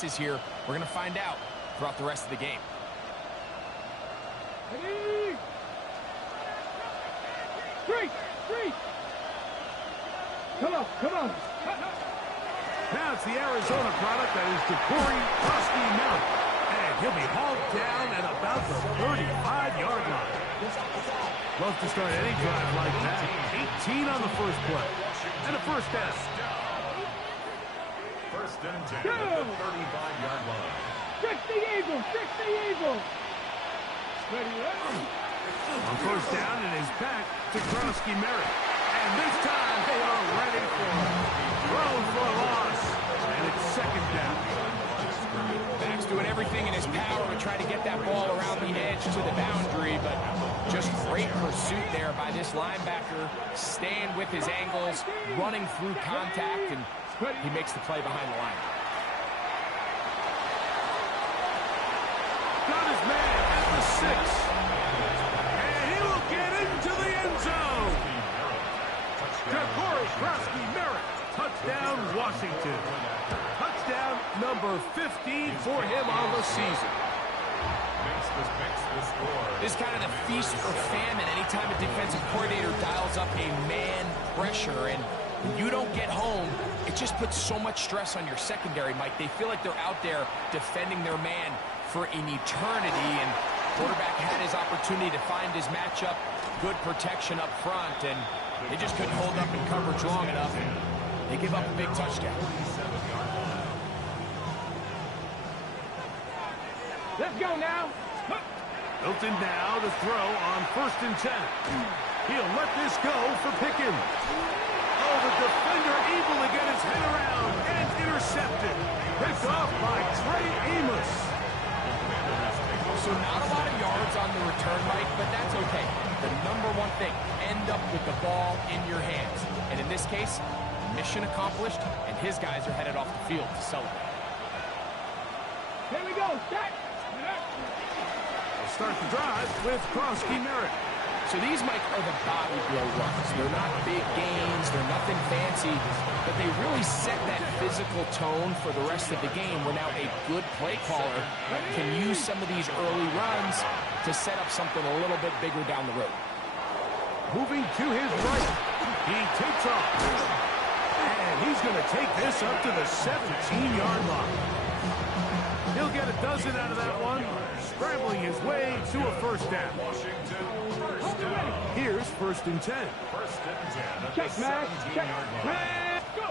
chances here? We're going to find out throughout the rest of the game. Three. Come on. Now it's the Arizona product that is Ptml. And he'll be hauled down at about the 35-yard line. Love to start any drive like that. 18 on the first play. And a first down. First and 10 at the 35-yard line. Trick the Eagle. On first down, it is back to Merritt. And this time, they are ready for him. Thrown for a loss. And it's second down. Max doing everything in his power to try to get that ball around the edge to the boundary, but just great pursuit there by this linebacker, staying with his angles, running through contact, and he makes the play behind the line. Got his man at the 6. And he will get into the end zone. Merritt. Touchdown, Washington. Touchdown number 15 for him on the season. This is kind of the feast or famine anytime a defensive coordinator dials up a man pressure, and when you don't get home, it just puts so much stress on your secondary, Mike. They feel like they're out there defending their man for an eternity, and quarterback had his opportunity to find his matchup, good protection up front, and they just couldn't hold up in coverage long enough, and they give up a big touchdown. Let's go now. Hilton now to throw on first and 10. He'll let this go for Pickens. Oh, the defender able to get his head around and intercepted. Picked off by Trey Amos. So not a lot of yards on the return, Mike, but that's okay. The number one thing, end up with the ball in your hands. And in this case, mission accomplished, and his guys are headed off the field to celebrate. Here we go, set. We'll start the drive with Merritt. So these, Mike, are the body blow runs. They're not big gains, they're nothing fancy, but they really set that physical tone for the rest of the game, where now a good play caller can use some of these early runs to set up something a little bit bigger down the road. Moving to his right, he takes off. And he's going to take this up to the 17-yard line. He'll get a dozen out of that one, scrambling his way to a first down. Here's first and 10. Check, Max. Check. Go.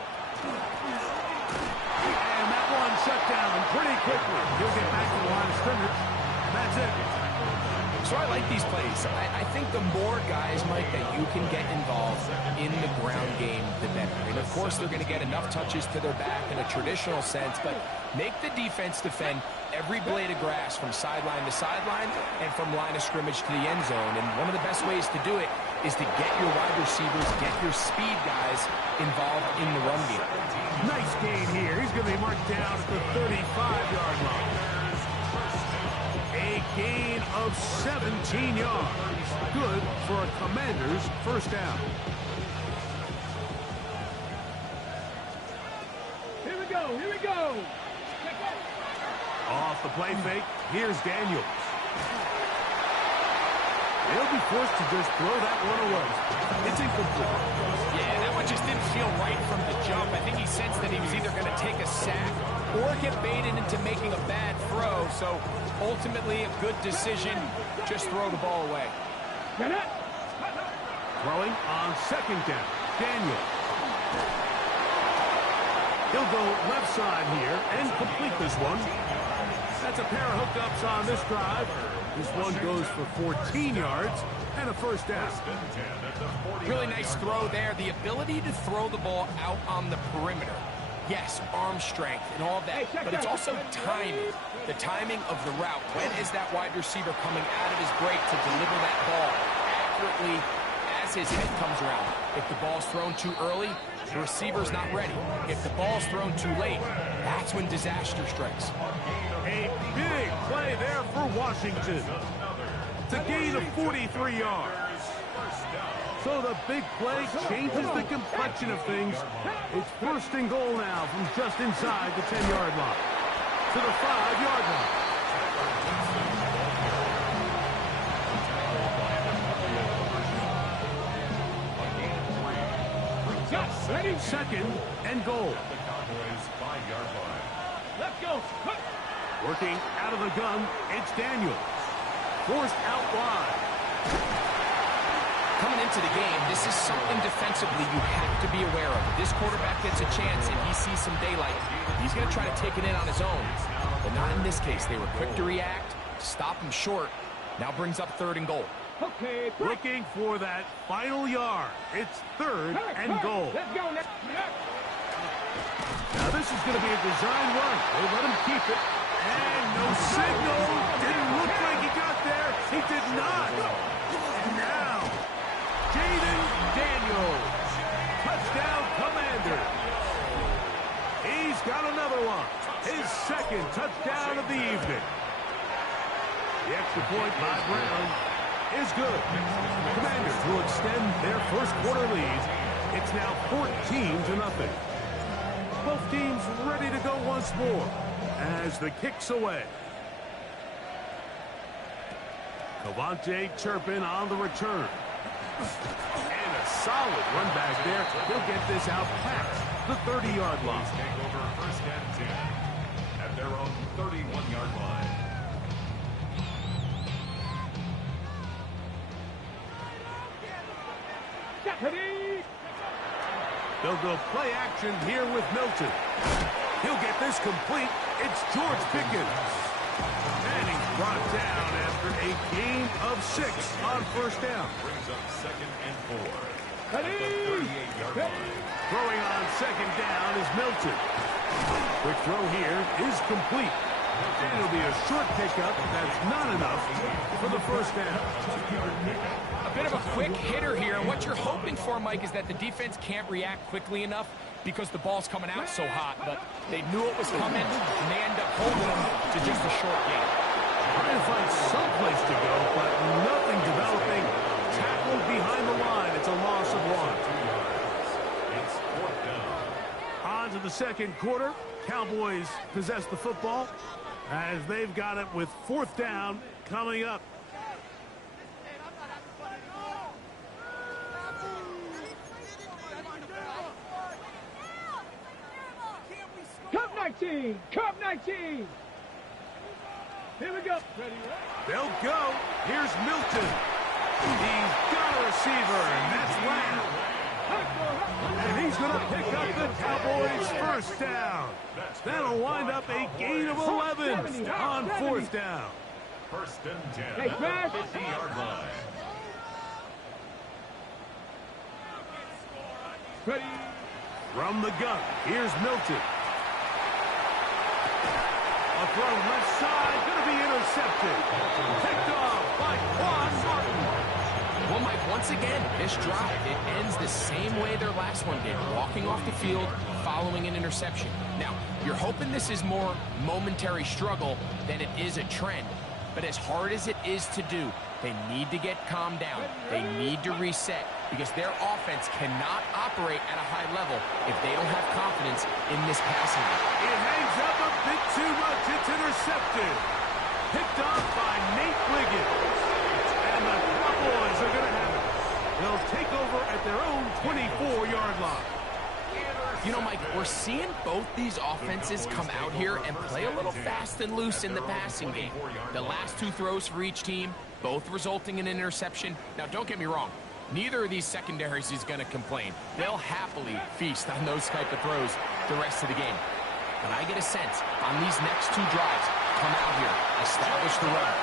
And that one shut down pretty quickly. He'll get back to the line of scrimmage. That's it. So I like these plays. I think the more guys, Mike, that you can get involved in the ground game, the better. And of course, they're going to get enough touches to their back in a traditional sense, but make the defense defend every blade of grass from sideline to sideline and from line of scrimmage to the end zone. And one of the best ways to do it is to get your wide receivers, get your speed guys involved in the run game. Nice gain here. He's going to be marked down at the 35-yard line. A gain of 17 yards. Good for a Commander's first down. Here we go. Off the play fake, here's Daniels. They'll be forced to just throw that one away. It's incomplete. Yeah, that one just didn't feel right from the jump. I think he sensed that he was either going to take a sack or get baited into making a bad throw. So ultimately a good decision, just throw the ball away. Throwing on second down, Daniels. He'll go left side here and complete this one. That's a pair of hookups on this drive. This one goes for 14 yards and a first down. Really nice throw there. The ability to throw the ball out on the perimeter. Yes, arm strength and all that, but it's also timing. The timing of the route. When is that wide receiver coming out of his break to deliver that ball accurately as his head comes around? If the ball's thrown too early, the receiver's not ready. If the ball's thrown too late, that's when disaster strikes. A big play there for Washington. It's a gain of 43 yards. So the big play changes the complexion of things. It's first and goal now from just inside the 10-yard line. to the 5-yard line. Ready? Second and goal. The Cowboys 5-yard line. Let's go. Working out of the gun, it's Daniels. Forced out wide. Coming into the game, this is something defensively you have to be aware of. If this quarterback gets a chance and he sees some daylight, he's going to try to take it in on his own. But not in this case. They were quick to react, stop him short. Now brings up 3rd and goal. Okay. Looking for that final yard. It's 3rd and goal. Let's go now. Now this is going to be a design run. They let him keep it. And no signal. Didn't look like he got there. He did not. And now, Jaden Daniels. Touchdown, Commander. He's got another one. His 2nd touchdown of the evening. The extra point by Brown is good. The Commanders will extend their first quarter lead. It's now 14-0. Both teams ready to go once more as the kick's away. Cavante Turpin on the return. And a solid run back there. He'll get this out past the 30-yard line. Take over 1st and 10 at their own 31-yard line. They'll go play action here with Milton. He'll get this complete. It's George Pickens. And he's brought down after a gain of 6 on 1st down. Brings up 2nd and 4 at Ready? the 38-yard line. Throwing on 2nd down is Milton. Quick throw here is complete. And it'll be a short pickup. That's not enough for the 1st down. A bit of a quick hitter here. And what you're hoping for, Mike, is that the defense can't react quickly enough because the ball's coming out so hot. But they knew it was coming, and they end up holding them to just a short game. Trying to find some place to go, but nothing developing. Tackled behind the line. It's a loss of 1. It's 4th down. On to the 2nd quarter. Cowboys possess the football as they've got it with 4th down coming up. Cup 19. Cup 19. Here we go. Ready? They'll go. Here's Milton. He's got a receiver, and that's Lamb. And he's going to pick up the Cowboys' 1st down. That'll wind up a gain of 11 on 4th down. 1st and 10 Hey, at Brad. the 50-yard line. Ready? From the gun, here's Milton. A throw left side, going to be intercepted. Picked off by Quan Martin. Well, Mike, once again, this drive, it ends the same way their last one did, walking off the field, following an interception. Now, you're hoping this is more momentary struggle than it is a trend. But as hard as it is to do, they need to get calmed down. They need to reset because their offense cannot operate at a high level if they don't have confidence in this passing game. It hangs up a bit too much. It's intercepted. Picked off by Nate Wiggins. And the Cowboys are going to have it. They'll take over at their own 24-yard line. You know, Mike, we're seeing both these offenses come out here and play a little fast and loose in the passing game. The last 2 throws for each team, both resulting in an interception. Now, don't get me wrong. Neither of these secondaries is going to complain. They'll happily feast on those type of throws the rest of the game. But I get a sense on these next 2 drives, come out here, establish the run,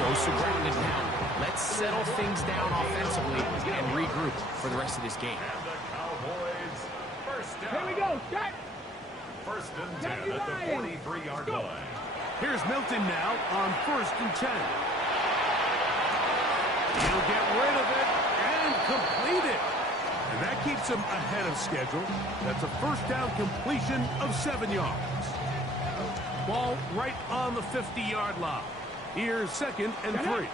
go some ground and pound. Let's settle things down offensively and regroup for the rest of this game. And the Cowboys 1st down. Here we go. Set. 1st and 10 at the 43-yard line. Here's Milton now on 1st and 10. He'll get rid of it and complete it. And that keeps him ahead of schedule. That's a 1st down completion of 7 yards. Ball right on the 50-yard line. Here's 2nd and 3.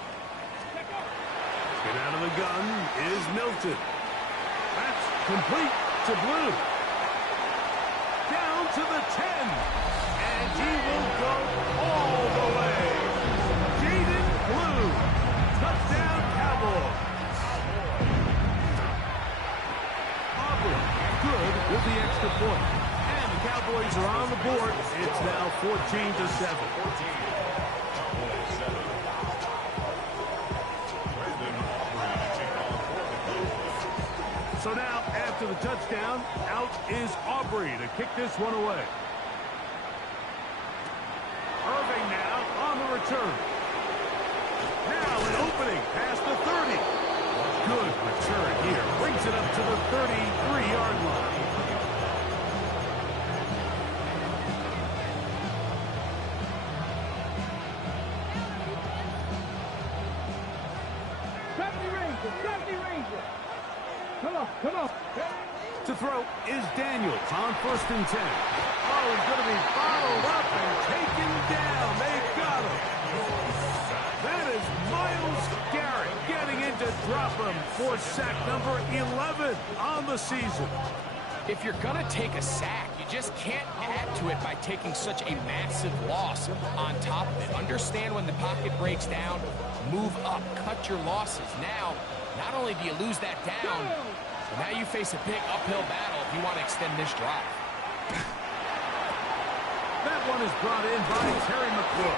Get out of the gun is Milton. That's complete to Blue. Down to the 10. And he will go 14-7. So now, after the touchdown, out is Aubrey to kick this one away. Irving now on the return. Now an opening past the 30. Good return here. Brings it up to the 33-yard line. Come on. To throw is Daniels on 1st and 10. Oh, he's going to be followed up and taken down. They've got him. That is Myles Garrett getting in to drop him for sack number 11 on the season. If you're going to take a sack, you just can't add to it by taking such a massive loss on top of it. Understand when the pocket breaks down, move up, cut your losses. Now, not only do you lose that down, but now you face a big uphill battle if you want to extend this drive. That one is brought in by Terry McCoy.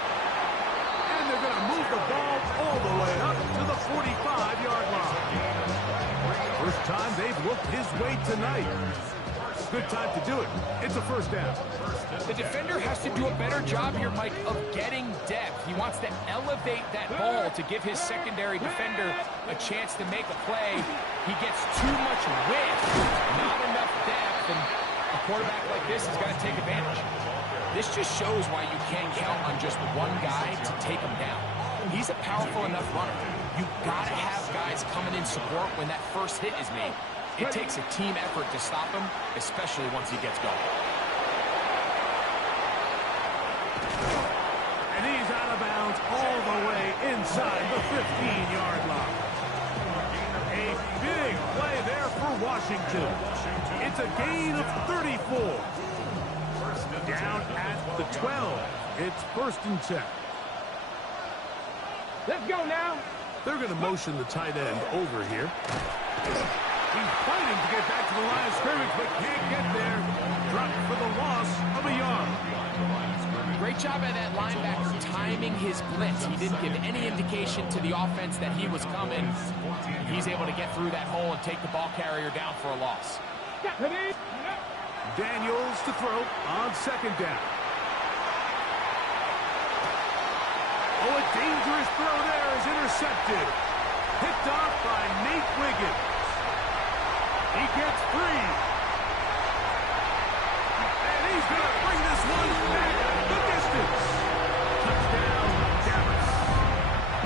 And they're going to move the ball all the way up to the 45-yard line. First time they've looked his way tonight. Good time to do it. It's a first down. The defender has to do a better job here, Mike, of getting depth. He wants to elevate that ball to give his secondary defender a chance to make a play. He gets too much width, not enough depth, and a quarterback like this has got to take advantage. This just shows why you can't count on just one guy to take him down. He's a powerful enough runner. You've got to have guys coming in support when that first hit is made. It takes a team effort to stop him, especially once he gets going. And he's out of bounds all the way inside the 15-yard line. A big play there for Washington. It's a gain of 34. Down at the 12. It's 1st and 10. Let's go now. They're going to motion the tight end over here. He's fighting to get back to the line of scrimmage, but can't get there. Dropped for the loss of a yard. Great job by that linebacker timing his blitz. He didn't give any indication to the offense that he was coming. He's able to get through that hole and take the ball carrier down for a loss. Daniels to throw on 2nd down. Oh, a dangerous throw there is intercepted. Picked off by Nate Wiggins. He gets free. And he's going to bring this one back the distance. Touchdown, Dallas.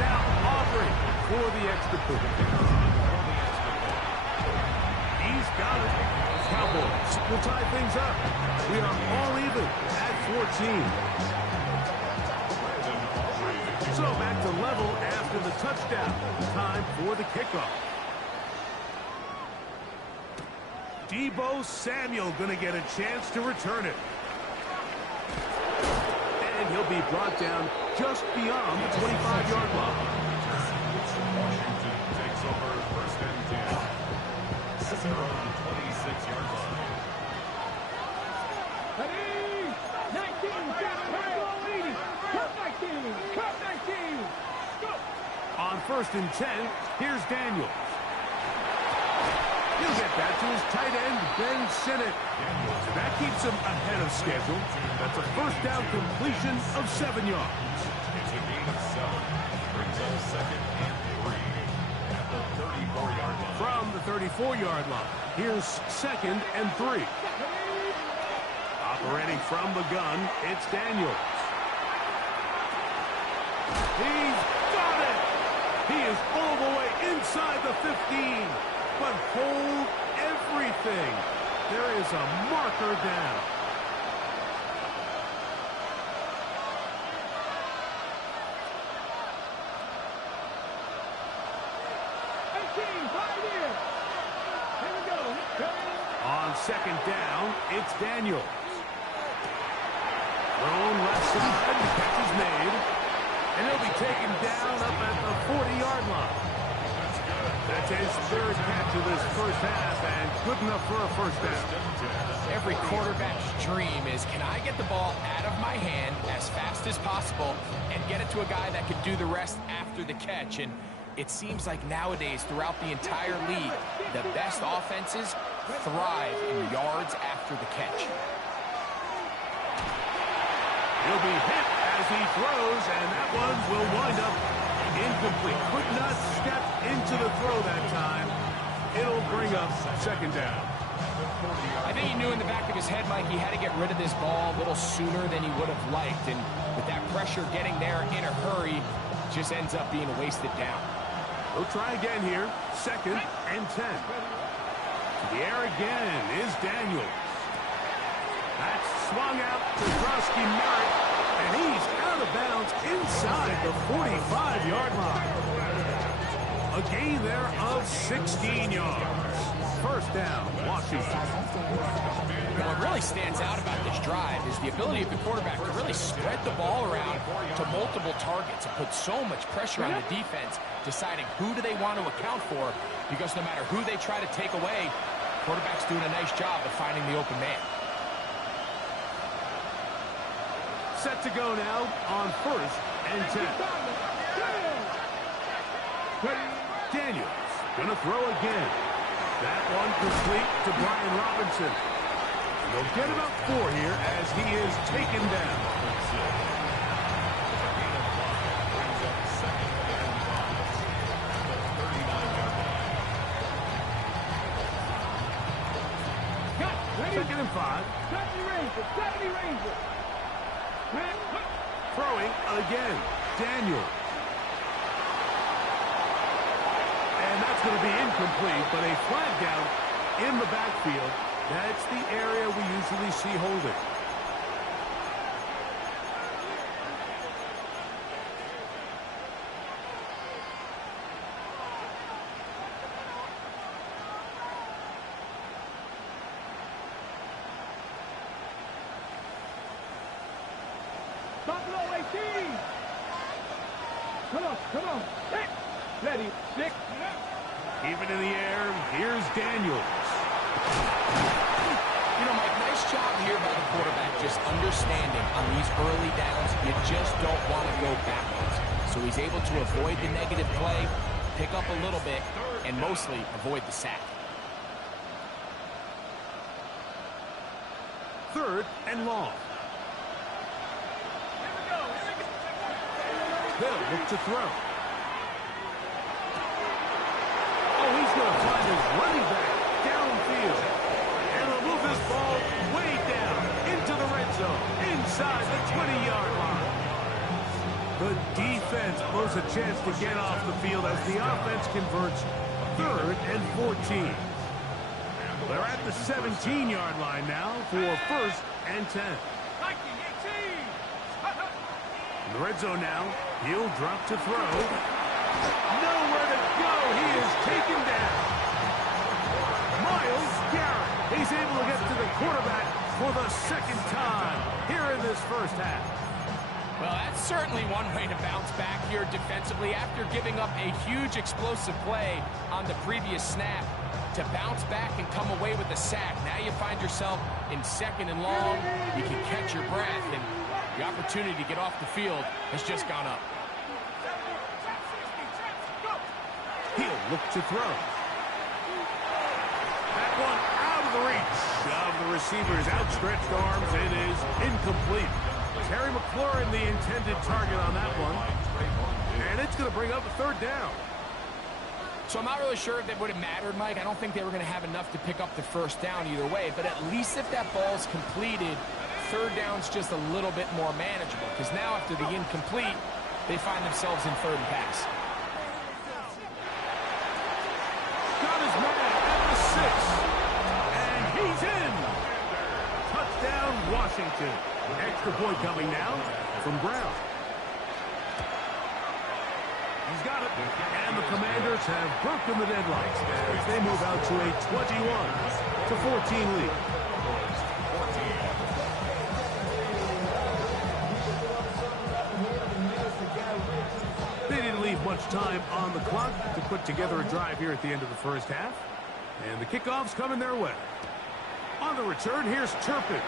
Now Aubrey for the extra point. He's got it. Cowboys will tie things up. We are all even at 14. So back to level after the touchdown. Time for the kickoff. Deebo Samuel going to get a chance to return it. And he'll be brought down just beyond the 25-yard line. Washington takes over 1st and 10. At their own 26-yard line. 19, Cup 19. Go. On 1st and 10, here's Daniels. He'll get that to his tight end, Ben Sinnott. That keeps him ahead of schedule. That's a first down completion of 7 yards. It's a gain of 7. Brings up 2nd and 3 at the 34-yard line. From the 34-yard line, here's 2nd and 3. Operating from the gun, it's Daniels. He's got it! He is all the way inside the 15. But hold everything. There is a marker down. On 2nd down, it's Daniels. Thrown left side, catch is made. And he'll be taken down up at the 40-yard line. That's good. That's his third catch of this first half, and good enough for a first down. Every quarterback's dream is, can I get the ball out of my hand as fast as possible and get it to a guy that can do the rest after the catch? And it seems like nowadays, throughout the entire league, the best offenses thrive in yards after the catch. He'll be hit as he throws, and that one will wind up incomplete. Could not step into the throw that time. It'll bring up second down. I think he knew in the back of his head, Mike, he had to get rid of this ball a little sooner than he would have liked. And with that pressure getting there in a hurry, just ends up being a wasted down. We'll try again here. Second and 10. To the air again is Daniels. That's swung out to Ptml, and he's out of bounds inside the 45-yard line. A gain there of 16 yards. First down, Washington. What really stands out about this drive is the ability of the quarterback to really spread the ball around to multiple targets and put so much pressure on the defense, deciding who do they want to account for, because no matter who they try to take away, quarterback's doing a nice job of finding the open man. Set to go now on first and 10. Daniels gonna throw again. That one complete to Brian Robinson. And they'll get about 4 here as he is taken down. Second and 5. 70 Rangers. Throwing again. Daniels. And that's going to be incomplete, but a flag down in the backfield. That's the area we usually see holding. Buffalo 18. Come on. Hit. Ready. 6. Even in the air, here's Daniels. You know, Mike, nice job here by the quarterback, just understanding on these early downs, you just don't want to go backwards. So he's able to avoid the negative play, pick up a little bit, and mostly avoid the sack. Third and long. They'll look to throw. Oh, he's going to find his running back downfield. And he'll move this ball way down into the red zone, inside the 20-yard line. The defense blows a chance to get off the field as the offense converts third and 14. They're at the 17-yard line now for first and 10. In the red zone now, he'll drop to throw. Nowhere to go. He is taken down. Myles Garrett. He's able to get to the quarterback for the second time here in this first half. Well, that's certainly one way to bounce back here defensively after giving up a huge explosive play on the previous snap. To bounce back and come away with a sack. Now you find yourself in second and long. You can catch your breath, and the opportunity to get off the field has just gone up. He'll look to throw. That one out of the reach of the receiver's outstretched arms. It is incomplete. Terry McLaurin, the intended target on that one. And it's going to bring up a third down. So I'm not really sure if that would have mattered, Mike. I don't think they were going to have enough to pick up the first down either way. But at least if that ball's completed, third down's just a little bit more manageable. Because now after the incomplete, they find themselves in third and pass. Got his man at the 6. And he's in. Touchdown, Washington. Extra point coming now from Brown. He's got it. And the Commanders have broken the deadlock as they move out to a 21-14 lead. They didn't leave much much time on the clock to put together a drive here at the end of the first half. And the kickoff's coming their way. On the return, here's Turpin.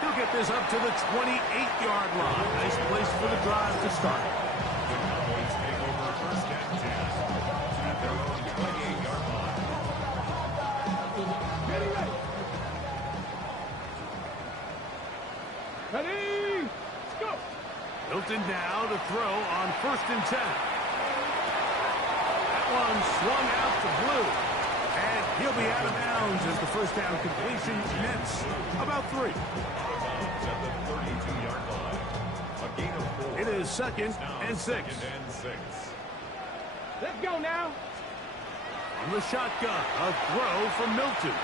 He'll get this up to the 28-yard line. Nice place for the drive to start. The Cowboys take over first and 10 at their own 28-yard line. Ready, ready. Ready. Let's go. Hilton now to throw on first and 10. That one swung out to Blue. And he'll be out of bounds as the first down completion nets about 3. At the 32-yard line. A gain of 4. It is second and 6. Second and 6. Let's go now. On the shotgun, a throw from Milton.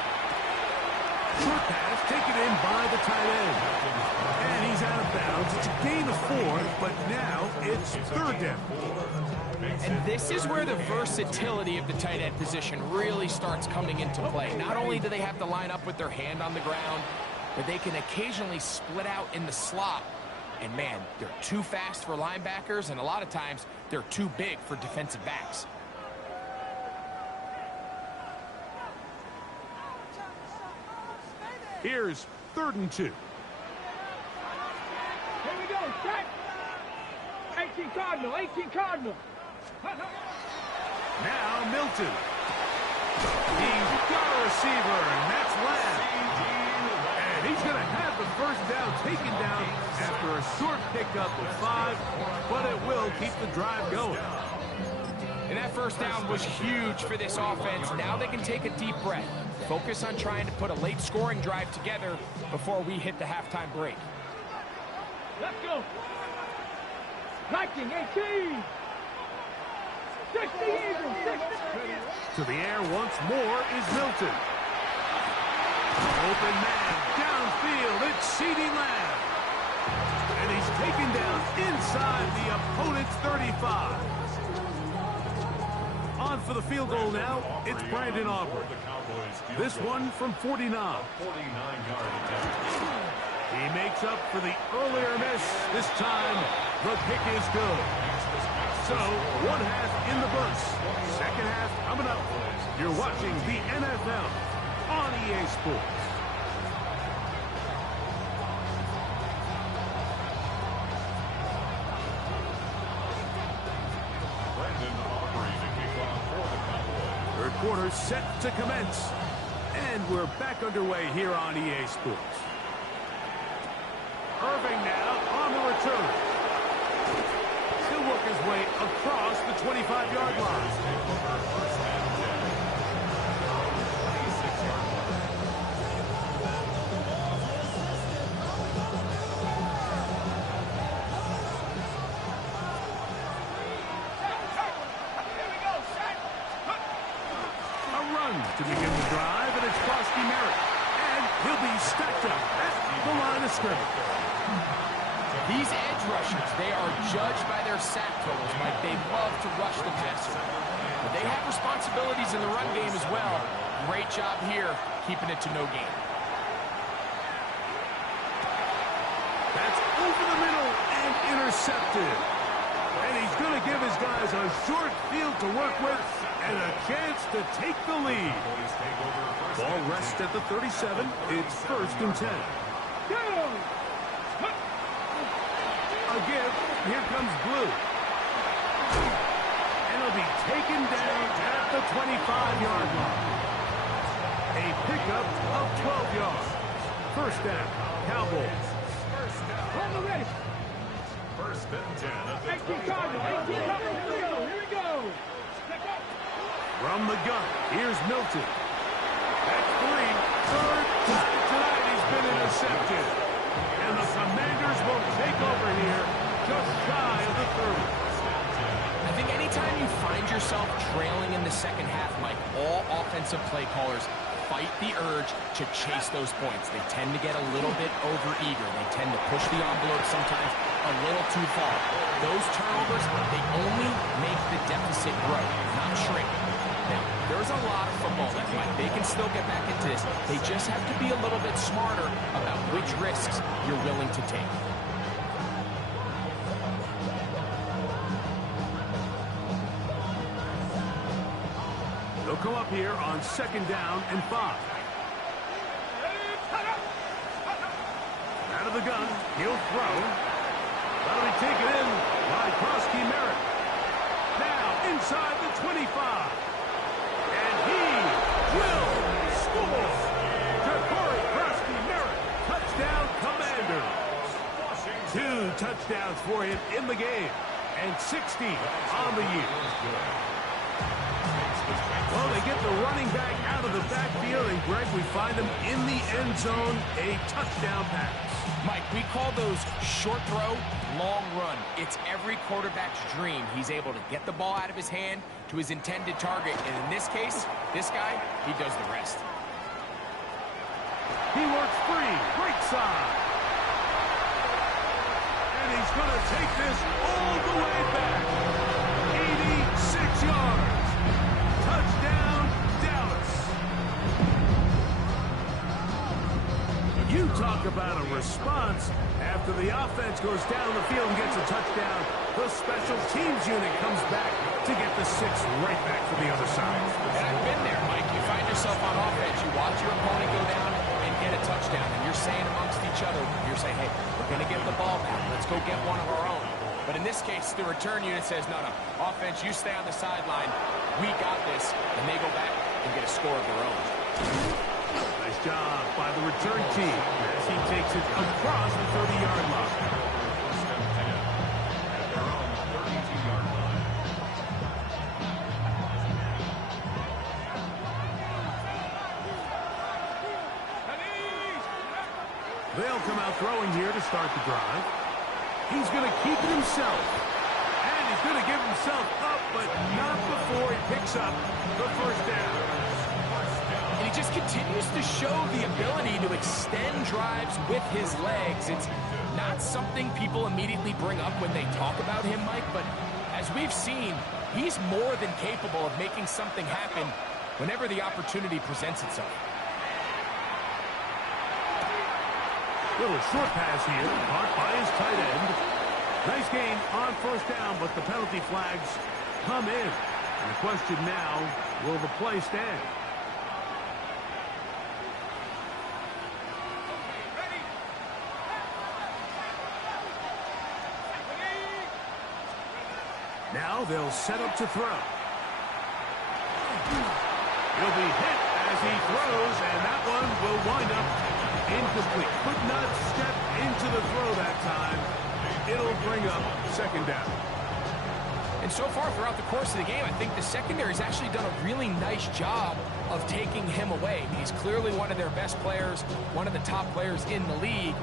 Short pass taken in by the tight end. And he's out of bounds. It's a gain of 4, but now it's third down. And this is where the versatility of the tight end position really starts coming into play. Not only do they have to line up with their hand on the ground, but they can occasionally split out in the slot. And man, they're too fast for linebackers, and a lot of times they're too big for defensive backs. Here's third and 2. Here we go. Set. 18 Cardinal. 18 Cardinal. Now Milton. He's got a receiver, and that's Lamb. And he's going to have the first down taken down after a short pickup of 5, but it will keep the drive going. And that first down was huge for this offense. Now they can take a deep breath. Focus on trying to put a late scoring drive together before we hit the halftime break. Let's go. Viking 18. 60 Eagles. 60. To the air once more is Milton. Open man downfield. It's CeeDee Lamb. And he's taken down inside the opponent's 35. On for the field goal now, it's Brandon Aubrey. This one from 49. 49-yard attempt. He makes up for the earlier miss. This time, the kick is good. So, one half in the books. Second half coming up. You're watching the NFL on EA Sports. Brandon Aubrey to kick off for the Cowboys. Third quarter set to commence. And we're back underway here on EA Sports. Irving now on the return. He'll work his way across the 25-yard line. A run to begin the drive, and it's Frosty Merritt. And he'll be stacked up at the line of scrimmage. These edge rushers, they are judged by their sack totals. Like, they love to rush the passer. But they have responsibilities in the run game as well. Great job here, keeping it to no gain. That's over the middle and intercepted. And he's going to give his guys a short field to work with and a chance to take the lead. Ball rests at the 37. It's first and 10. A give. Here comes Blue. And he'll be taken down at the 25-yard line. A pickup of 12 yards. First down, Cowboys. Ready. First and 10 at the 18 Cardinal. 18 Cardinal. Here we go. Here we go. From the gun, here's Milton. That's 3. Third time tonight he's been intercepted. And the Commanders will take over here just shy of the 30. I think anytime you find yourself trailing in the second half, Mike, all offensive play callers fight the urge to chase those points. They tend to get a little bit over-eager. They tend to push the envelope sometimes a little too far. Those turnovers, they only make the deficit grow, not shrink. Now, there's a lot of football left, Mike. They can still get back into this. They just have to be a little bit smarter about which risks you're willing to take. come up here on 2nd down and 5. Out of the gun, he'll throw. That'll be taken in by Ptml. Now inside the 25. And he will score. Ptml, touchdown Commanders. 2 touchdowns for him in the game. And 60 on the year. Well, they get the running back out of the backfield, and Greg, we find him in the end zone, a touchdown pass. Mike, we call those short throw, long run. It's every quarterback's dream. He's able to get the ball out of his hand to his intended target, and in this case, this guy, he does the rest. He works free, right side. And he's going to take this all the way back. 86 yards. Touchdown, Dallas. You talk about a response. After the offense goes down the field and gets a touchdown, the special teams unit comes back to get the 6 right back to the other side. And I've been there, Mike. You find yourself on offense, you watch your opponent go down and get a touchdown, and you're saying amongst each other, you're saying, hey, we're going to get the ball back. Let's go get one of our own. But in this case, the return unit says, no, offense, you stay on the sideline. We got this. And they go back and get a score of their own. Nice job by the return team as he takes it across the 30-yard line. First and 10 at their own 32-yard line. They'll come out throwing here to start the drive. He's going to keep it himself. And he's going to give himself up, but not before he picks up the first down. And he just continues to show the ability to extend drives with his legs. It's not something people immediately bring up when they talk about him, Mike, but as we've seen, he's more than capable of making something happen whenever the opportunity presents itself. Little short pass here, caught by his tight end. Nice gain on first down, but the penalty flags come in. And the question now, will the play stand? Now they'll set up to throw. He'll be hit as he throws, and that one will wind up incomplete. Could not step into the throw that time. It'll bring up 2nd down. And so far throughout the course of the game, I think the secondary's actually done a really nice job of taking him away. He's clearly one of their best players, one of the top players in the league.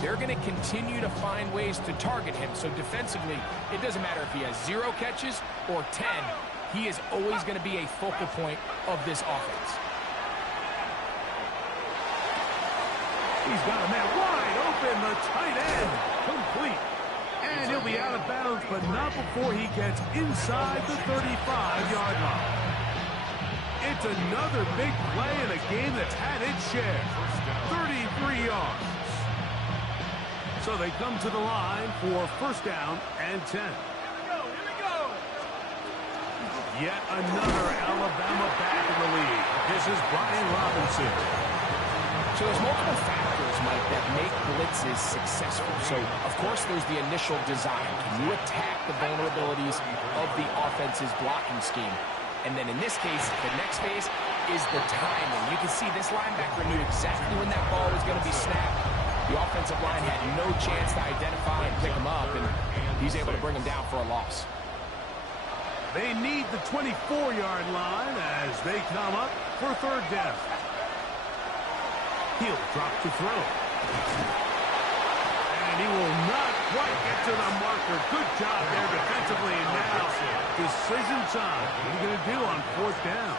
They're going to continue to find ways to target him. So defensively, it doesn't matter if he has 0 catches or 10. He is always going to be a focal point of this offense. He's got a man wide open, the tight end, complete. And he'll be out of bounds, but not before he gets inside the 35-yard line. It's another big play in a game that's had its share. 33 yards. So they come to the line for 1st down and 10. Yet another Alabama back in the lead. This is Brian Robinson. So there's multiple factors, Mike, that make blitzes successful. So, of course, there's the initial design. Can you attack the vulnerabilities of the offense's blocking scheme? And then in this case, the next phase is the timing. You can see this linebacker knew exactly when that ball was going to be snapped. The offensive line had no chance to identify and pick him up, and he's able to bring him down for a loss. They need the 24-yard line as they come up for 3rd down. He'll drop to throw. And he will not quite get to the marker. Good job there defensively. And now, decision time. What are you going to do on 4th down?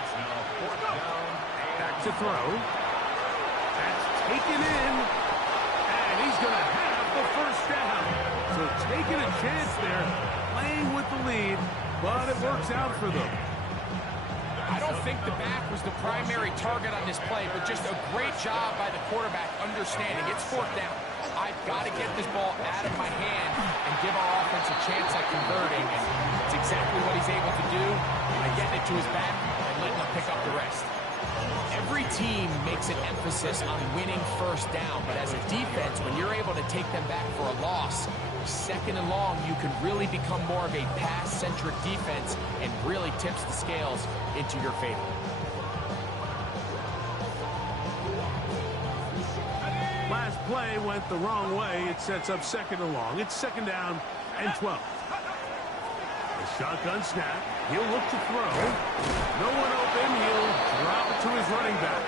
It's now 4th down. Back to throw. That's taken in. And he's going to have the 1st down. So taking a chance there, playing with the lead, but it works out for them. I don't think the back was the primary target on this play, but just a great job by the quarterback understanding it's 4th down. I've got to get this ball out of my hand and give our offense a chance at converting, and it's exactly what he's able to do by getting it to his back and and letting them pick up the rest. Every team makes an emphasis on winning first down, but as a defense, when you're able to take them back for a loss, second and long, you can really become more of a pass-centric defense and really tips the scales into your favor. Last play went the wrong way. It sets up second and long. It's second down and 12. A shotgun snap. He'll look to throw. No one open. He'll drop it to his running back.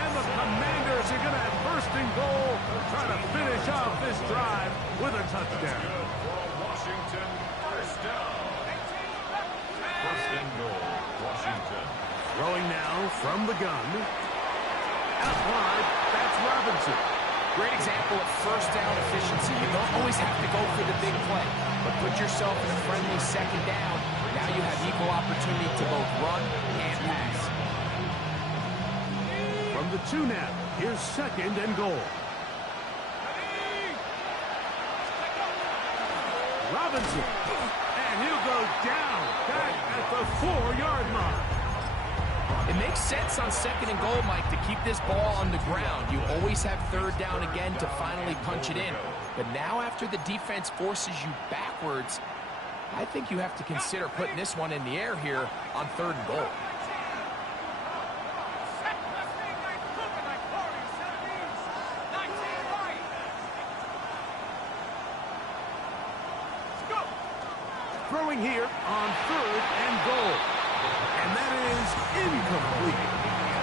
And the Commanders are going to have first and goal, trying to finish off this drive with a touchdown. Washington, first down. First and goal, Washington. Throwing now from the gun. Out wide, that's Robinson. Great example of first down efficiency. You don't always have to go for the big play, but put yourself in a friendly second down. Now you have equal opportunity to both run and pass. From the 2 now, here's second and goal. Robinson, and he'll go down back at the 4-yard line. It makes sense on second and goal, Mike, to keep this ball on the ground. You always have third down again to finally punch it in. But now after the defense forces you backwards, I think you have to consider putting this one in the air here on third and goal. Throwing here on third and goal. And that is incomplete.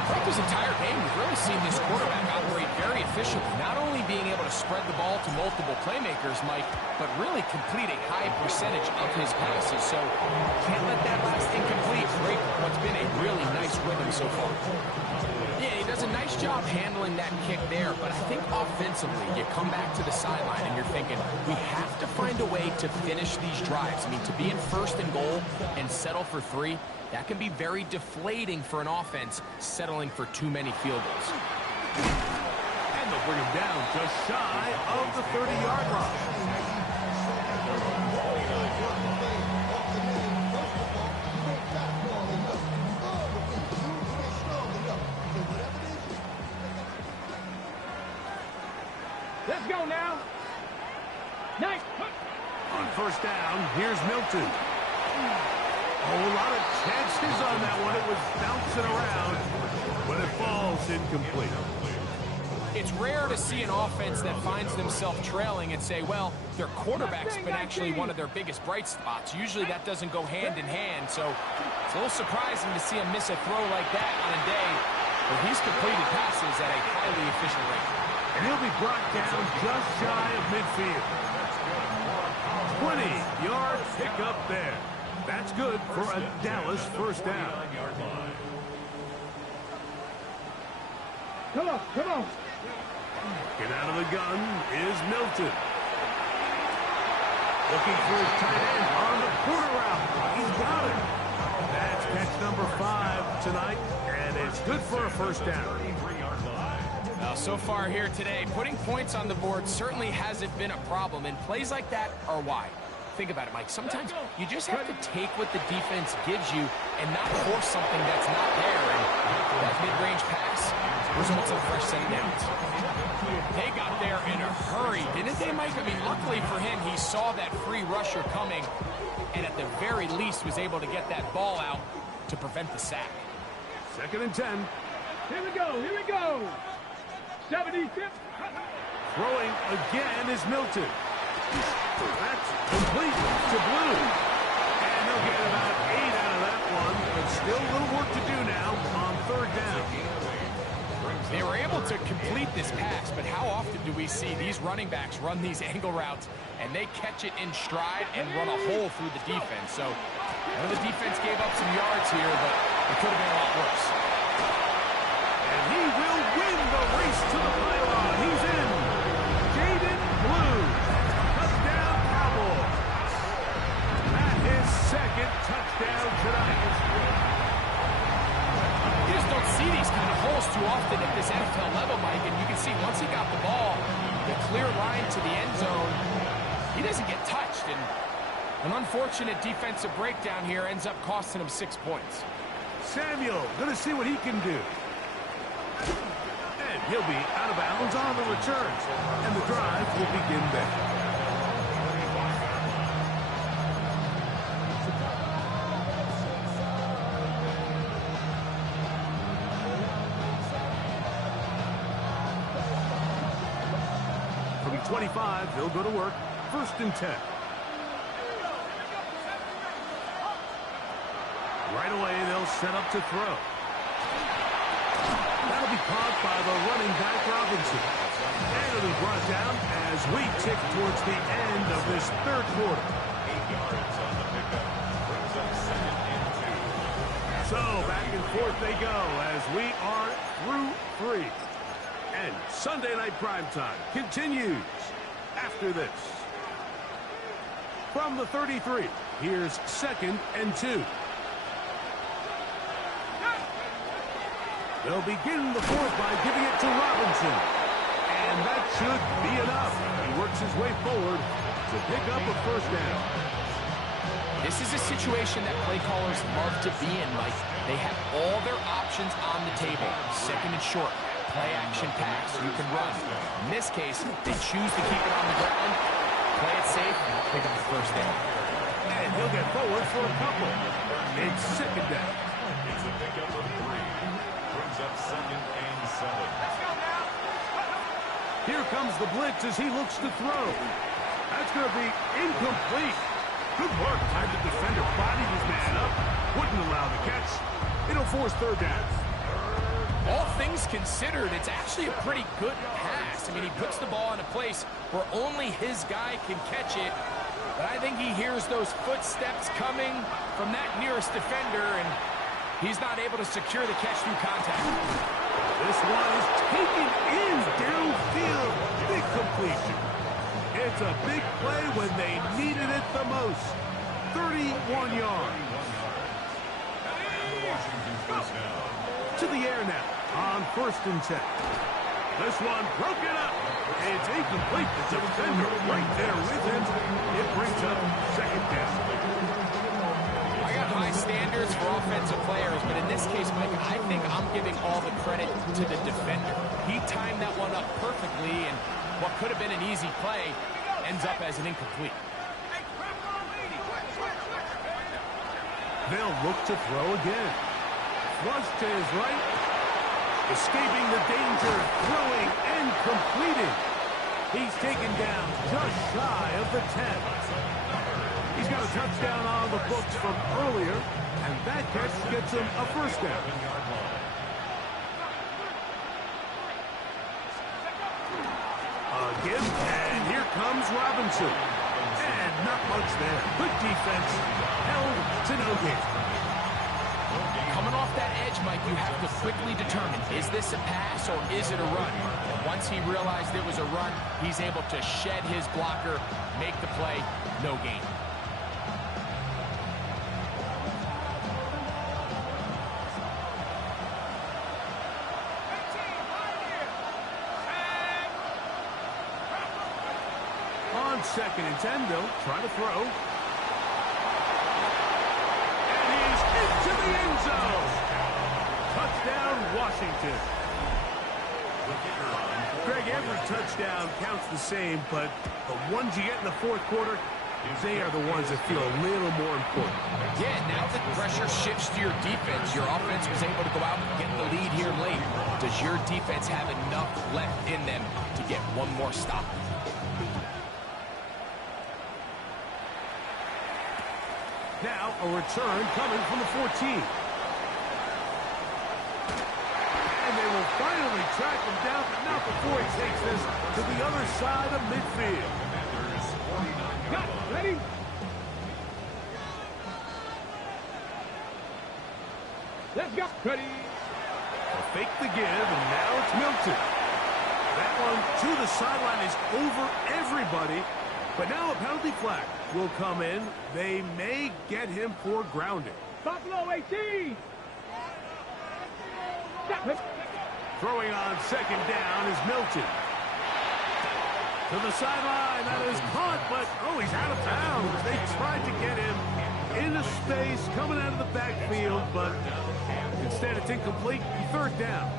Throughout this entire game, we've really seen this quarterback operate very efficiently, not only being able to spread the ball to multiple playmakers, Mike, but really complete a high percentage of his passes. So can't let that last incomplete break what's been a really nice rhythm so far. Yeah, he does a nice job handling that kick there, but I think offensively, you come back to the sideline and you're thinking, we have to find a way to finish these drives. I mean, to be in first and goal and settle for 3, that can be very deflating for an offense settling for too many field goals. And they'll bring him down just shy of the 30-yard line. Let's go now. Nice. On first down, here's Milton. A lot of chances on that one. It was bouncing around, but it falls incomplete. It's rare to see an offense that finds themselves trailing and say, well, their quarterback's been actually one of their biggest bright spots. Usually that doesn't go hand in hand, so it's a little surprising to see him miss a throw like that on a day where he's completed passes at a highly efficient rate. And he'll be brought down just shy of midfield. 20-yard pickup there. That's good for a Dallas first down. Come on, come on. Get out of the gun is Milton. Looking for his tight end on the corner route. He's got it. That's catch number 5 tonight, and it's good for a first down. Well, so far here today, putting points on the board certainly hasn't been a problem, and plays like that are why. Think about it, Mike. Sometimes you just have to take what the defense gives you and not force something that's not there. And that mid-range pass results in a fresh set of downs. They got there in a hurry, didn't they, Mike? I mean, luckily for him, he saw that free rusher coming and at the very least was able to get that ball out to prevent the sack. Second and 10. Here we go, here we go. 70. Throwing again is Milton. That's complete to Blue. And they'll get about 8 out of that one, but still a little work to do now on third down. They were able to complete this pass, but how often do we see these running backs run these angle routes and they catch it in stride and run a hole through the defense? So I know the defense gave up some yards here, but it could have been a lot worse. And he will win the race to the pylon. He's in. Jaden Blue. Touchdown Cowboys. That is second touchdown tonight. You just don't see these kind of holes too often at this NFL level, Mike, and you can see once he got the ball, the clear line to the end zone, he doesn't get touched, and an unfortunate defensive breakdown here ends up costing him 6 points. Samuel, going to see what he can do. And he'll be out of bounds on the return. And the drive will begin there. From 25, they'll go to work. 1st and 10. Right away, they'll set up to throw. That'll be caught by the running back, Robinson. And it'll be brought down as we tick towards the end of this 3rd quarter. 8 yards on the pickup. Brings up 2nd and 2. So back and forth they go as we are through 3. And Sunday Night Primetime continues after this. From the 33, here's 2nd and 2. They'll begin the 4th by giving it to Robinson. And that should be enough. He works his way forward to pick up a 1st down. This is a situation that play callers love to be in, Mike. They have all their options on the table. 2nd and short, play action pass, you can run. In this case, they choose to keep it on the ground, play it safe, pick up the 1st down. And he'll get forward for a couple. It's 2nd down. It's a pickup of 3. Brings up 2nd and 7. Here comes the blitz as he looks to throw. That's going to be incomplete. Good work. Time the defender bodied his man up. Wouldn't allow the catch. It'll force 3rd down. All things considered, it's actually a pretty good pass. I mean, he puts the ball in a place where only his guy can catch it. But I think he hears those footsteps coming from that nearest defender, and he's not able to secure the catch through contact. This one is taken in downfield. Big completion. It's a big play when they needed it the most. 31 yards. To the air now on 1st and 10. This one broken up. It's incomplete. The defender right there with him. It brings up 2nd down. I got high standards for offensive players, but in this case, Mike, I think I'm giving all the credit to the defender. He timed that one up perfectly, and what could have been an easy play ends up as an incomplete. They'll look to throw again. Flush to his right. Escaping the danger, throwing and completing. He's taken down just shy of the 10. He's got a touchdown on the books from earlier, and that catch gets him a 1st down. Again, and here comes Robinson. And not much there. Good defense, held to no gain. Coming off that edge, Mike, you have to quickly determine, is this a pass or is it a run? And once he realized it was a run, he's able to shed his blocker, make the play, no gain. On 2nd and 10, they'll try to throw. To the end zone. Touchdown, Washington. Greg, every touchdown counts the same, but the ones you get in the 4th quarter, they are the ones that feel a little more important. Yeah, now that pressure shifts to your defense, your offense was able to go out and get the lead here late. Does your defense have enough left in them to get one more stop? Now, a return coming from the 14. And they will finally track him down, but not before he takes this to the other side of midfield. Got ready? Let's go. Ready? They'll fake the give, and now it's Milton. That one to the sideline is over everybody. But now a penalty flag will come in. They may get him for grounding. Buffalo 18. Throwing on 2nd down is Milton. To the sideline. That is caught, but, oh, he's out of bounds. They tried to get him in the space, coming out of the backfield, but instead it's incomplete. Third down.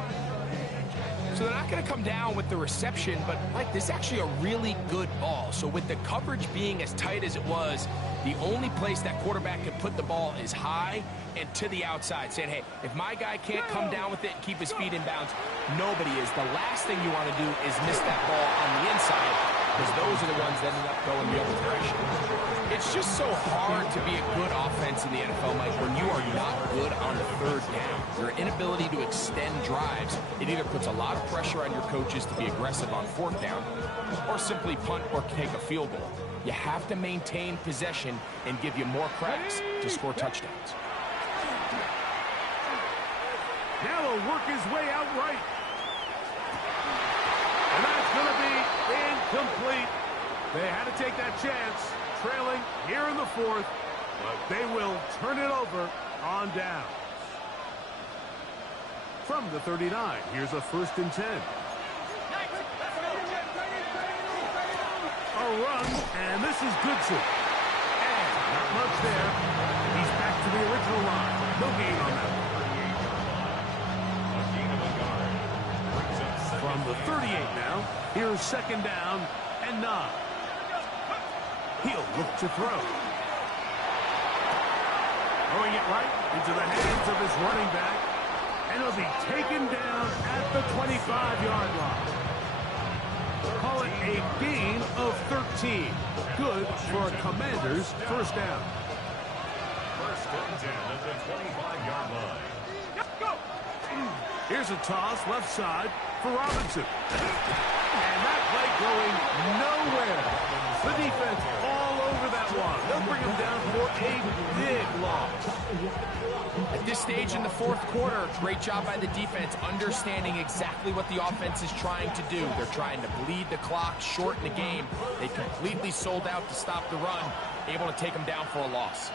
So they're not going to come down with the reception, but, Mike, this is actually a really good ball. So with the coverage being as tight as it was, the only place that quarterback can put the ball is high and to the outside, saying, hey, if my guy can't come down with it and keep his feet in bounds, nobody is. The last thing you want to do is miss that ball on the inside, because those are the ones that end up going the other direction. It's just so hard to be a good offense in the NFL, Mike, when you are not good on the third down. Your inability to extend drives, it either puts a lot of pressure on your coaches to be aggressive on fourth down, or simply punt or take a field goal. You have to maintain possession and give you more cracks to score touchdowns. Now he'll work his way out right. And that's going to be incomplete. They had to take that chance, trailing here in the fourth, but they will turn it over on down. From the 39, here's a 1st and 10. A run, and this is Goodson. And not much there. He's back to the original line. No gain on that. From the 38 now, here's 2nd down and 9. He'll look to throw. Throwing it right into the hands of his running back. And he'll be taken down at the 25-yard line. Call it a gain of 13. Good for a Commander's 1st down. 1st and 10 at the 25-yard line. Here's a toss left side for Robinson. And that play going nowhere. The defense all over that one. They'll bring him down for a big loss. At this stage in the fourth quarter, great job by the defense, understanding exactly what the offense is trying to do. They're trying to bleed the clock, shorten the game. They completely sold out to stop the run, able to take them down for a loss.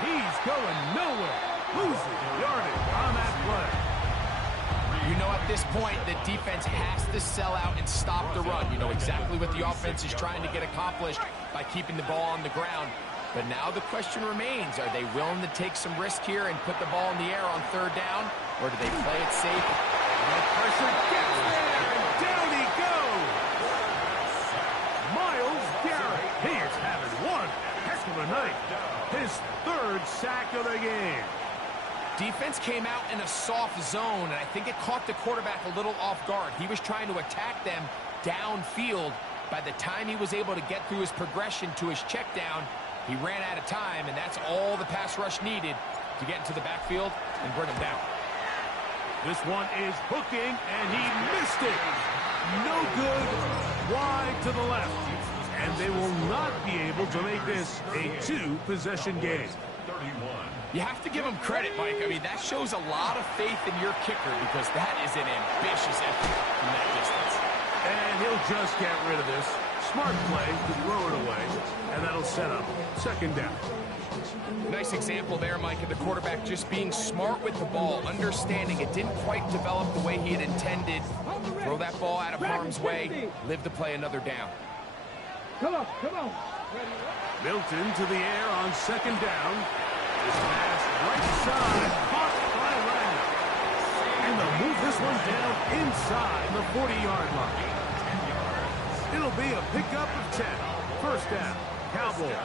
He's going nowhere. Losing yardage on that play. You know, at this point, the defense has to sell out and stop the run. You know exactly what the offense is trying to get accomplished by keeping the ball on the ground. But now the question remains, are they willing to take some risk here and put the ball in the air on 3rd down? Or do they play it safe? And the pressure gets there, and down he goes. Myles Garrett, he is having one heck of a night. His 3rd sack of the game. Defense came out in a soft zone, and I think it caught the quarterback a little off guard. He was trying to attack them downfield. By the time he was able to get through his progression to his check down, he ran out of time, and that's all the pass rush needed to get into the backfield and bring him down. This one is hooking, and he missed it. No good, wide to the left. And they will not be able to make this a 2-possession game. 31. You have to give him credit, Mike. I mean, that shows a lot of faith in your kicker, because that is an ambitious effort from that distance. And he'll just get rid of this. Smart play to throw it away, and that'll set up 2nd down. Nice example there, Mike, of the quarterback just being smart with the ball, understanding it didn't quite develop the way he had intended. Throw that ball out of harm's way, live to play another down. Come on, come on. Milton to the air on 2nd down. This pass right side, caught by Randall. And they'll move this one down inside the 40-yard line. It'll be a pickup of 10. 1st down, Cowboys.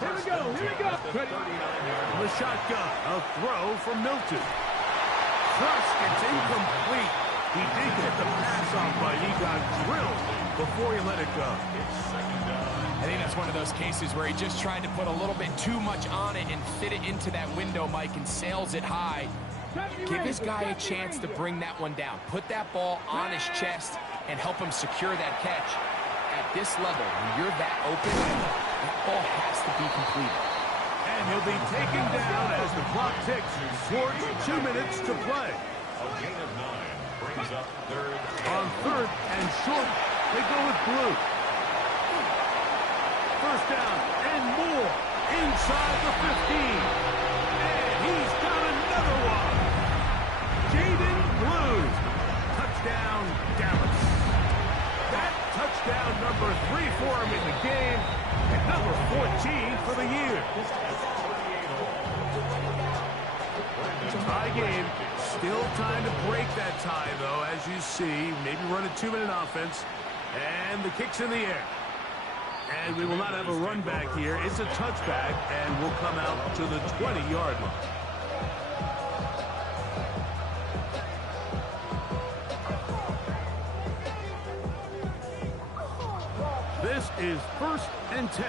Here we go, here we go. The shotgun, a throw from Milton. Crushed, it's incomplete. He did get the pass off, but he got drilled before he let it go. I think that's one of those cases where he just tried to put a little bit too much on it and fit it into that window, Mike, and sails it high. Give his guy a chance to bring that one down. Put that ball on his chest and help him secure that catch. At this level, when you're that open, that ball has to be completed. And he'll be taken down as the clock ticks towards 2 minutes to play. A gain of 9 brings up 3rd. On 3rd and short, they go with blue. 1st down and more inside the 15. And he's got another one. Jaden Blue. Touchdown, Dallas. for him in the game, and number 14 for the year. Tie game. Still time to break that tie, though, as you see. Maybe run a 2-minute offense. And the kick's in the air. And we will not have a run back here. It's a touchback, and we'll come out to the 20-yard line. This is 1st and 10.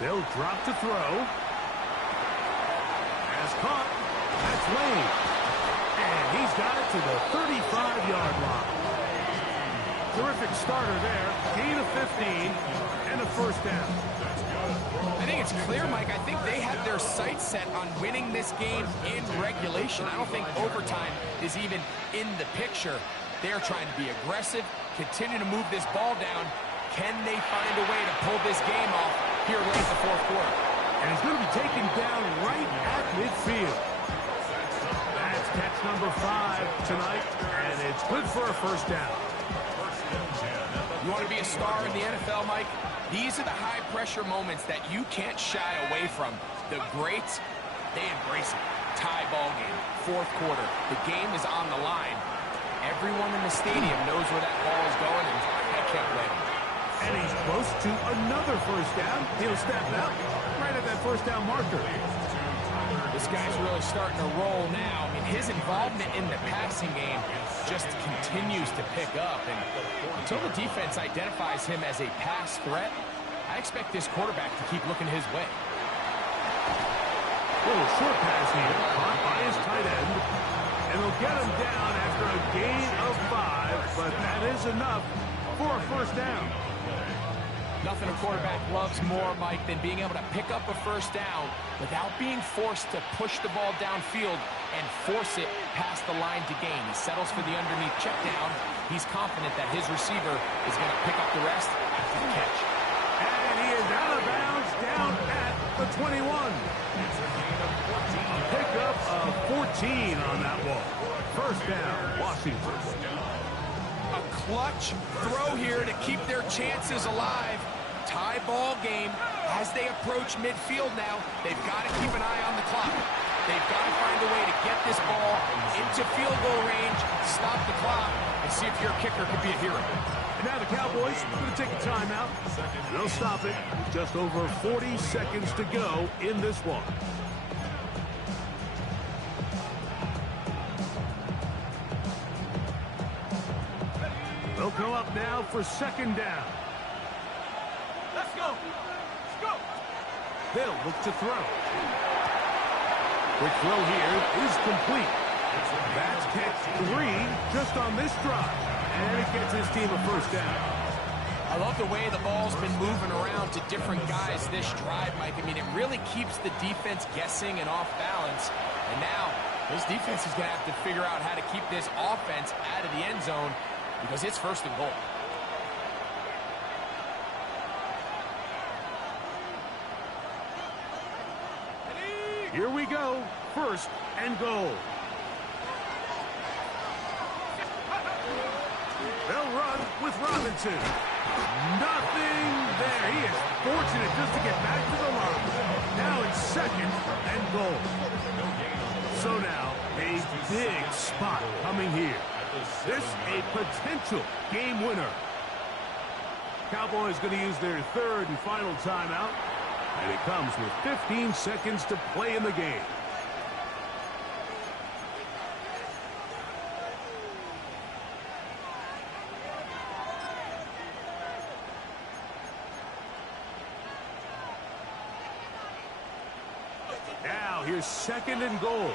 They'll drop to throw. As caught. That's Lane. And he's got it to the 35-yard line. Terrific starter there. Gain of 15 and a 1st down. I think it's clear, Mike. I think they have their sights set on winning this game in regulation. I don't think overtime is even in the picture. They're trying to be aggressive, continue to move this ball down. Can they find a way to pull this game off here late in the 4th quarter? And he's going to be taken down right at midfield. That's catch number 5 tonight, and it's good for a 1st down. You want to be a star in the NFL, Mike? These are the high-pressure moments that you can't shy away from. The greats, they embrace it. Tie ball game, 4th quarter. The game is on the line. Everyone in the stadium knows where that ball is going, and I can't blame them. And he's close to another 1st down. He'll step out right at that 1st down marker. This guy's really starting to roll now. I mean, his involvement in the passing game just continues to pick up. And until the defense identifies him as a pass threat, I expect this quarterback to keep looking his way. Little short pass here, caught by his tight end. And they'll get him down after a gain of 5, but that is enough for a 1st down. Nothing a quarterback loves more, Mike, than being able to pick up a 1st down without being forced to push the ball downfield and force it past the line to gain. He settles for the underneath check down. He's confident that his receiver is going to pick up the rest after the catch. And he is out of bounds down at the 21. A pickup of 14 on that one. 1st down, Washington. A clutch throw here to keep their chances alive. Tie ball game. As they approach midfield now, they've got to keep an eye on the clock. They've got to find a way to get this ball into field goal range, stop the clock, and see if your kicker could be a hero. And now the Cowboys are going to take a timeout. They'll stop it with just over 40 seconds to go in this one. They'll come up now for 2nd down. Let's go. Let's go. They'll look to throw. Quick throw here is complete. That's catch 3 just on this drive. And it gets his team a 1st down. I love the way the ball's been moving around to different guys this drive, Mike. I mean, it really keeps the defense guessing and off balance. And now, this defense is going to have to figure out how to keep this offense out of the end zone because it's 1st and goal. Here we go. 1st and goal. They'll run with Robinson. Nothing there. He is fortunate just to get back to the line. Now it's 2nd and goal. So now, a big spot coming here. This a potential game winner. Cowboys going to use their 3rd and final timeout. And it comes with 15 seconds to play in the game. Now here's 2nd and goal.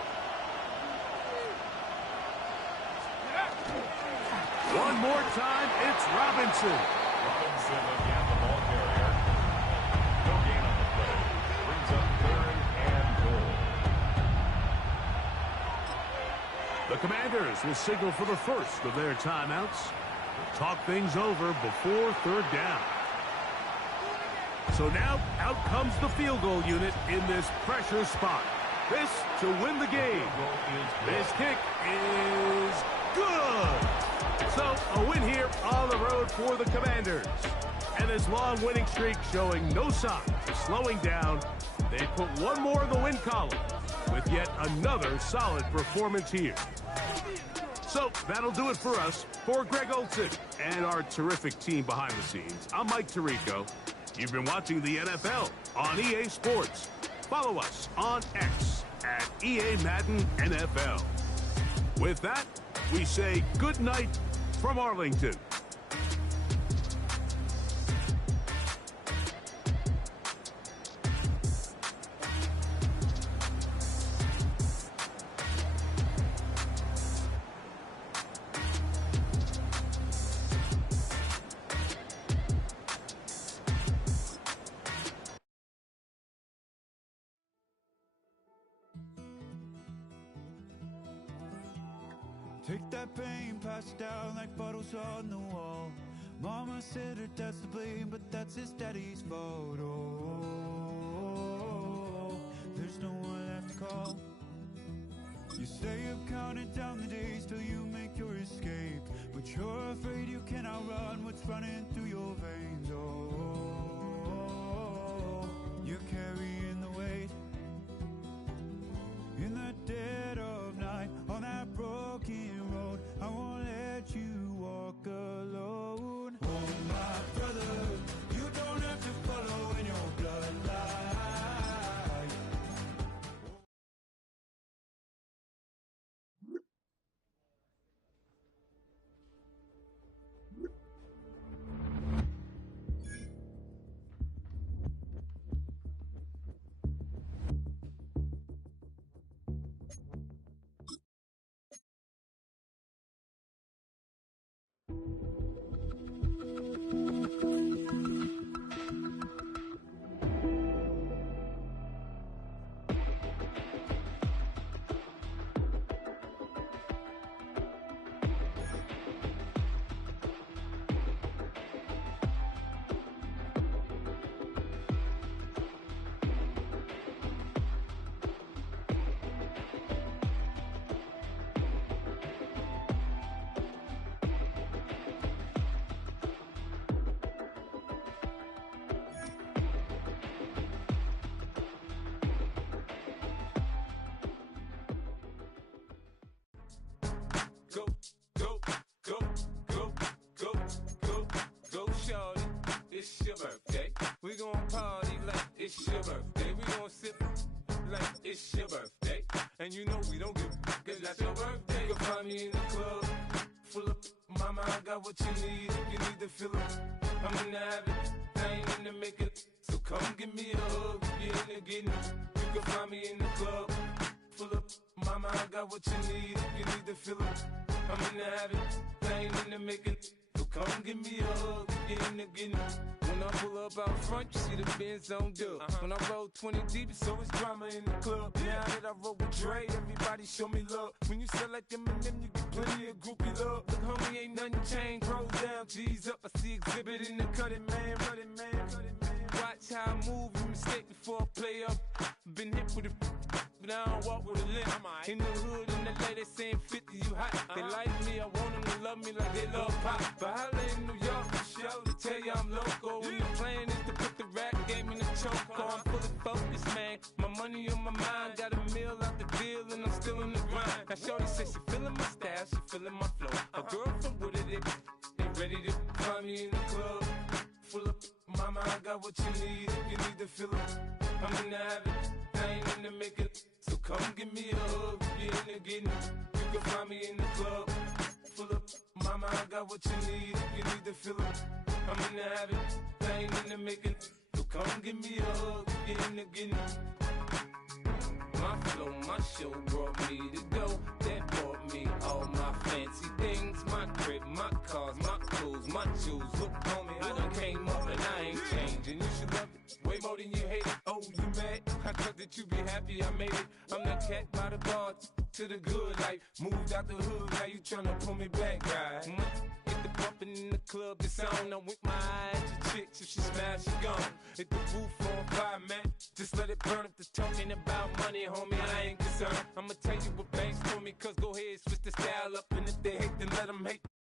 One more time, it's Robinson. Robinson again, the ball carrier. No gain on the play. Brings up 3rd and goal. The Commanders will signal for the first of their timeouts. Talk things over before 3rd down. So now, out comes the field goal unit in this pressure spot. This to win the game. This kick is Good! So, a win here on the road for the Commanders. And this long winning streak showing no signs of slowing down. They put one more in the win column with yet another solid performance here. So, that'll do it for us. For Greg Olson and our terrific team behind the scenes, I'm Mike Tirico. You've been watching the NFL on EA Sports. Follow us on X at EA Madden NFL. With that, we say good night from Arlington. Take that pain, pass it down like bottles on the wall. Mama said her dad's to blame, but that's his daddy's fault. Oh, there's no one left to call. You stay up counting down the days till you make your escape, but you're afraid you cannot run what's running through your veins. Oh, you're carrying the weight in the dead of night on that broken road. I won't let you walk alone. Oh, my brother, you don't have to follow in your bloodline. Go, go, go, go, go, go, go, shorty. It's your birthday. We gon' party like it's your birthday. We gon' sip like it's your birthday. And you know we don't give a cause that's your birthday. You can find me in the club, full of mama, I got what you need. If you need to fill it, I'm in the habit, I ain't in the make it. So come give me a hug, you're in the getting. You can find me in the club, full of mama, I got what you need. If you need to fill it, I'm in the habit, I ain't in the make it. So come give me a hug, you're in the getting. When I pull up out front, you see the Benz on dub. When I roll 20 deep, it's always drama in the club. Now that I roll with Dre, everybody show me love. When you sell like them and them, you get plenty of groupie love. Look, homie, ain't nothing changed. Rolls down, G's up. I see exhibit in the cutting, man. Running, man. Watch how I move, you mistake before I play up. Been hit with a but I don't walk with a limp. In the hood, in the lady saying 50, you hot. They like me, I want them to love me like they love pop. But holla in New York, for show to tell you I'm local. And the plan is to put the rap game in the choke. I'm fully focused, man. My money on my mind, got a meal out the deal, and I'm still in the grind. Now shorty says she feeling my style, she feeling my flow. A girl from Wooded, they ready to find me in the club. Full of mama, I got what you need. If you need to fill it, I'm in the habit, I ain't in the make it. So come give me a hug, you're in the getting. You can find me in the club, full of mama, I got what you need. If you need to fill it, I'm in the habit, I ain't in the making. So come give me a hug, you're in the getting. My flow, my show brought me to go. That brought me all my fancy things. My crib, my cars, my clothes, my shoes. Look, homie, I done came up and I ain't changing. You should love it way more than you hate it. Oh, you mad? I thought that you be happy I made it. I'm that cat by the bar to the good life. Moved out the hood, now you tryna pull me back, right? Hit the bumpin' in the club, the sound. I'm with my eyes to chicks. If she smash, she gone. Hit the roof on fire, man. Just let it burn. If the talking about money, homie, I ain't concerned. I'ma tell you what banks told me, cause go ahead, switch the style up, and if they hate, then let them hate.